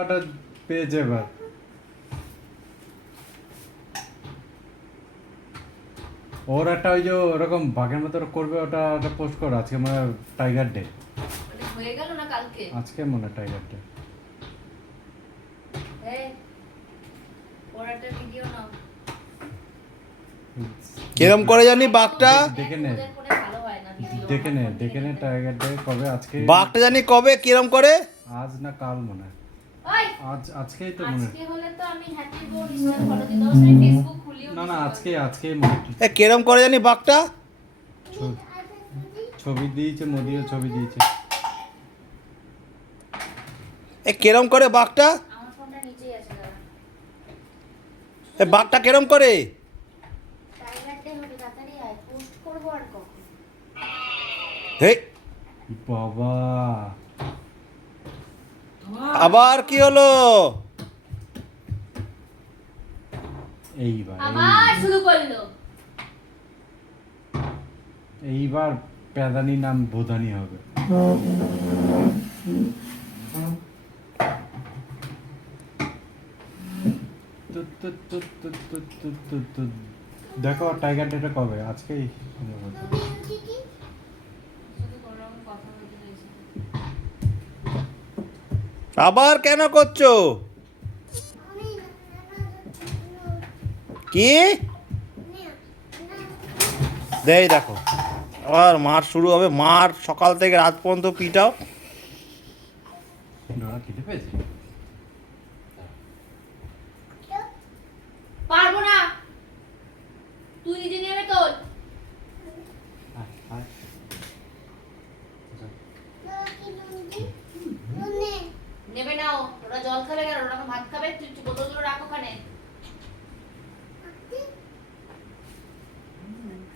ওটা পেয়েছে এবার। ওর একটা ওই যে ওরকম বাঘের মতো করবে, ওটা পোস্ট করো আজকে মনে হয় টাইগার ডে। মানে হয়ে গেল না কালকে? আজকে মনে হয় টাইগার ডে। এই ওর একটা ভিডিও নাও। কিরম করে জানি বাঘটা দেখে নে ওদের ফোনে ভালো হয় না ভিডিও। দেখে নে টাইগার ডে কবে, আজকে বাঘটা জানি কবে কিরম করে। আজ না কাল মনে হয়। ওই আজকেই তো মনে হয়। আজকে হলে তো আমি হ্যাপি বোন ইনস্টা ফলো দিতে হবে, আমি ফেসবুক খুলিও না আজকেই মনে হয়। এ কিরম করে জানি বাঘটা। ছবি দিয়েছে, মোদিও ছবি দিয়েছে। এ কিরম করে বাঘটা, আমার ফোনটা নিচেই আছে দাদা। এ বাঘটা কিরম করে। টাইগার ডে হবে, তাড়াতাড়ি আয়, পোস্ট করব আর কখন। হে বাবা আবার কি হলো। আবার শুরু করলো। এইবার প্যাদানি নাম বোধানি হবে। দেখো টাইগার ডেটা কবে, আজকেই সম্ভবত। শুধু কোনো রকম কথা বলতে চাইছি। আবার কেন করছো কি। দেই দেখো আবার মার শুরু হবে, মার সকাল থেকে রাত পর্যন্ত পিটাও। ডোরা খেতে পেয়েছে। পারবো না, তুই নিজে নেবে তোর। নেবে নাও, ওরা জল খাবে কেন, ওরা ভাত খাবে, তুই বোতলগুলো রাখ ওখানে।